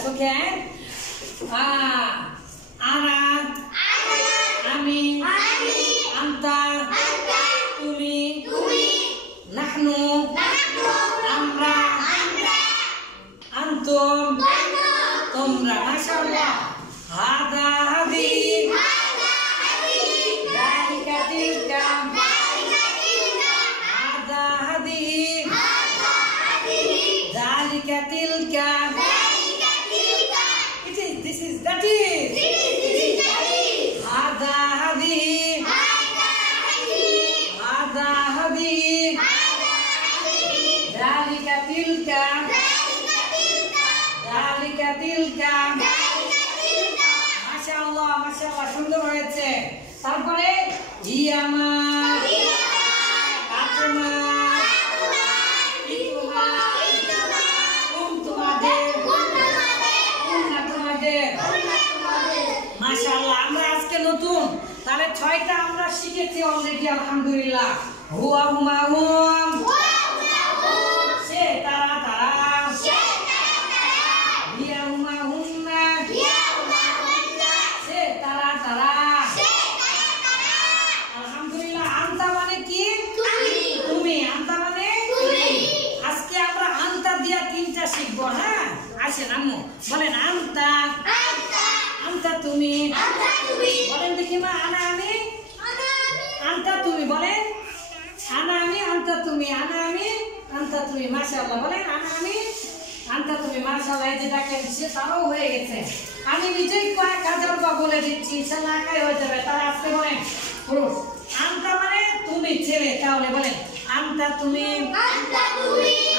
us, okay? Ana, Ami, Anta, Tumi, Nahnu, Amra, Antum, Tumra. Mashallah. Hada, Hadi, Dalika, Tilka, Hada, Hadi, Dalika, Tilka. This is that is. Hada, Hadi, Hada, Hadi, Dalika, Tilka, Dalika, Tilka. মাশাআল্লাহ মাশাআল্লাহ সুন্দর হয়েছে। তারপরে ইয়ামা, আতমা, ইতুমা, তোমাদের, তোমাদের। মাশাআল্লাহ আমরা আজকে নতুন তাহলে 6টা আমরা শিখেছি অলরেডি আলহামদুলিল্লাহ। হুয়া, হুমা, হুম, সে, তারা, তারা, হিয়া, হুমা, হুন্না, সে, তারা, তারা। আলহামদুলিল্লাহ। আনতা মানে কি? তুমি। আনতা মানে আজকে আমরা আনতা দিয়া 3টা শিখবো। হ্যাঁ আসেন আম্মু বলেন আনতা, আনতা তুমি, বলেন দেখি মা। আনা আমি, আনতা তুমি, বলেন আনা আমি, আনতা তুমি, আনা আমি, আনতা তুমি। মাশাআল্লাহ বলেন আনা আমি, আনতা তুমি। মাশাআল্লাহ এই যে দেখেন সে তারও হয়ে গেছে। আমি নিজেই কয়েক হাজার বার বলে দিচ্ছি, ইনশাআল্লাহ একাই হয়ে যাবে। তারা আজকে বলেন পুরুষ। আনতা মানে তুমি ছেলে, তাহলে বলেন আনতা তুমি,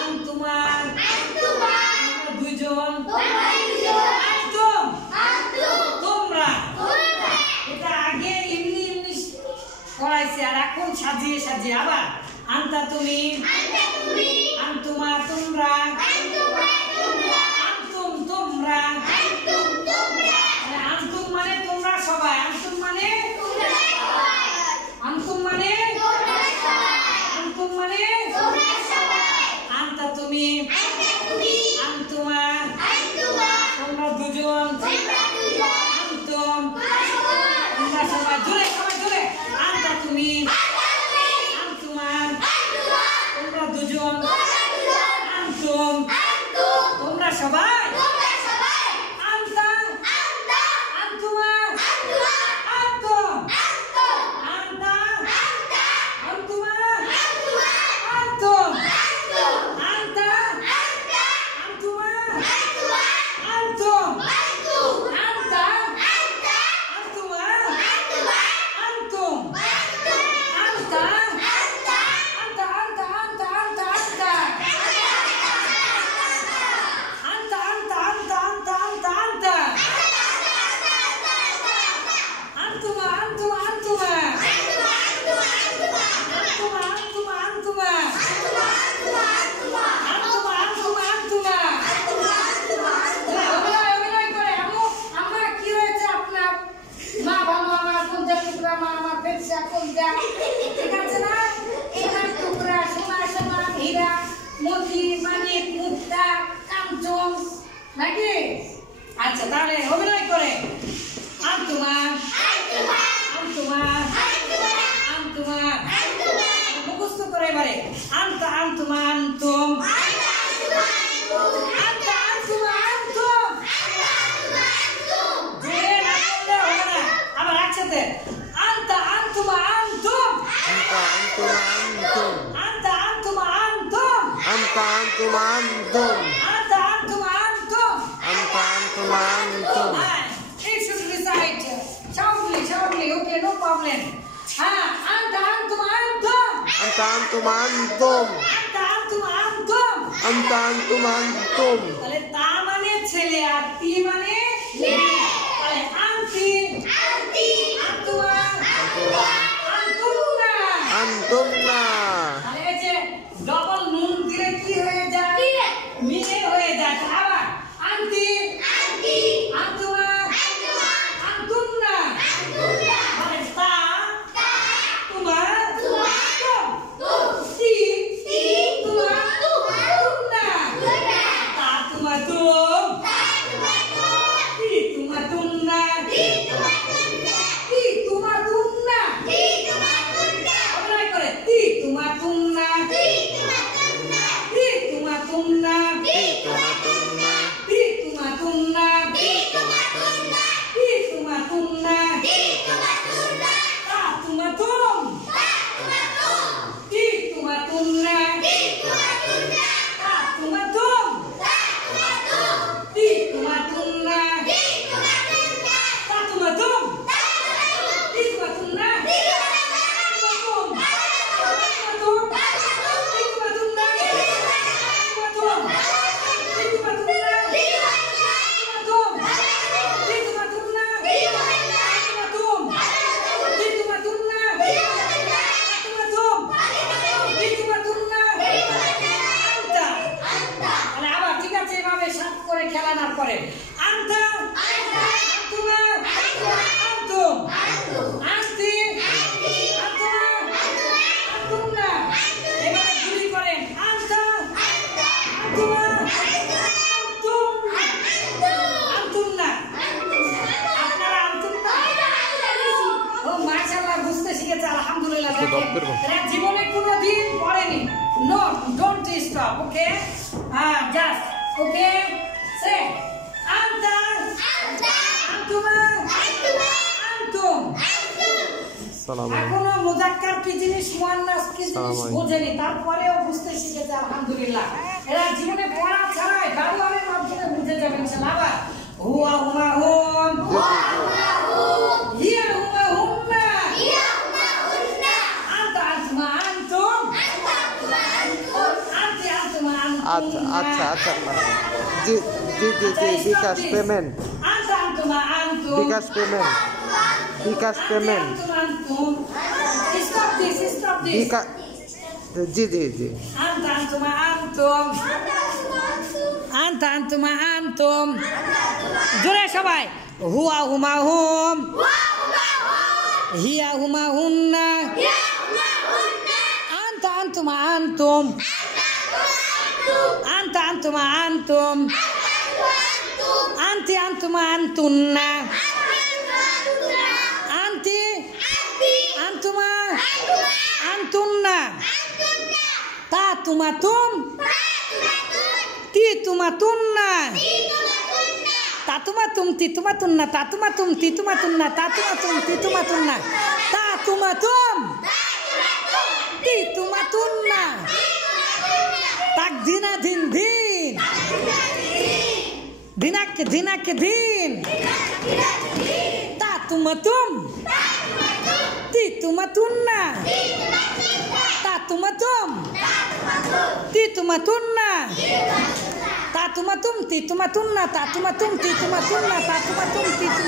আনতুমা, দুইজন, আনতুম, তোমরা। এটা আগে এমনি এমনি করাইছে আর এখন সাজিয়ে সাজিয়ে আবার আনতা তুমি, আনতুমা তোমরা, আনতুম তোমরা। আনতুম মানে তোমরা সবাই, আনতুম মানে আনতুম মানে আনতুম মানে আনতা তুমি, আনতুমা তোমরা দুজন, আনতুম তোমরা সবাই। জোরে সবাই জোরে। আনতা তুমি, আনতুমা তোমরা দুজন, আনতুম তোমরা সবাই। আনতা, আনতুমা, আনতুম, আনতা, আনতুমা, আনতুম, আনতা, আনতুমা, আনতুম, আনতা, আনতুমা, আনতুম, আনতা, আনতা, আনতা, আনতা, আনতা, আনতা, আনতা, আনতা, আনতা, আনতা, আনতা, আনতা, আনতুমা, আনতুমা, আনতুমা, আনতুমা, আনতুমা, আনতুমা, আনতুমা, আনতুমা, আনতুমা। অভিনয় করে আম্মু আম্মা কি হয়েছে আপনার? মা ভালো, আমার কোনটা টুকরা, মা আমার পেটটা কোনটা, ঠিক আছে না? সোনার টুকরা, সোনা সমান হীরা, মতি, মানিক, মুক্তা, কাঞ্চন, নাকি? আচ্ছা তাহলে অভিনয় করে আনতুমা, আনতুমা, আনতুমা, মুখস্থ করে এবারে আনতা, আনতুমা, আনতুম, আনতা, আনতুমা, আনতুম। জোরে না করলে হবে না, আবার একসাথে আনতা, আনতুমা, আনতুম, Anta antum antum. আনতা, আনতুমা, আনতুম, Anta antum antum. আনতা, আনতুমা, আনতুম। Anta antum antum. It should recite soundly, okay, no problem. Anta, antum, antum. Anta antum antum. Anta, antum, antum. Anta antum antum. তাহলে তা মানে ছেলে আর তি মানে মেয়ে। তাহলে আন্তি, আন্তুমা, আন্তুমনা। Antumna. তাহলে এই যে ডবল নুন দিলে কি হয়ে যায়? মেয়ে হয়ে যায়। আবার আন্তি, আন্তুমা, আন্তুমনা। মানে তা, তুমা, তুম, তি, তুমা, তুমনা। তা, তুমা, তুম, tunna ta tuma tum ti tuma tunna ta tuma tum ti tuma tunna খেলানোর পরে আন্তা আন্তুমা আন্তুম আন্তি আন্তুমা আন্তুমনা এবারে গুলি করেন আন্তা আন্তুমা আন্তুম আন্তুমনা আপনারা আন্তুমনা ও মাশাআল্লাহ বুঝতে শিখেছে আলহামদুলিল্লাহ এরা জীবনে কোনোদিন পড়েনি no don't stop okay just okay Say, anta, antuma, antum. এখনো মুজাক্কার কি জিনিস মুয়ান্নাস কি জিনিস বোঝেনি তারপরেও বুঝতে শিখেছে আলহামদুলিল্লাহ এরা জীবনে পড়া ছাড়াই ব্যবহারের মাধ্যমে বুঝে যাবে ইনশাআল্লাহ হুয়া হুমা হুম হিয়া হুমা হুন্না আনতা আনতুমা আনতুম আনতি আনতুমা আনতুম আচ্ছা জি bKash payment bKash payment stop this জি আনতুমা আনতুম জোরে সবাই হুয়া হুমা হুম হিয়া হুমা হুন্না আনতুমা আনতুম আনতুমা আনতুম anti antuma antunna anti antuma antunna ta tuma tum ti tuma tunna ta tuma tum ti tuma tunna ta tuma tum ti tuma tunna ta tuma tum ti tuma tunna ta tuma tum ti tuma tunna tak dina din din Dinak din ta tumatum ti tumatunna ta tumatum ti tumatunna ta tumatum ti tumatunna ta tumatum ti tumatunna ta tumatum ti tumatunna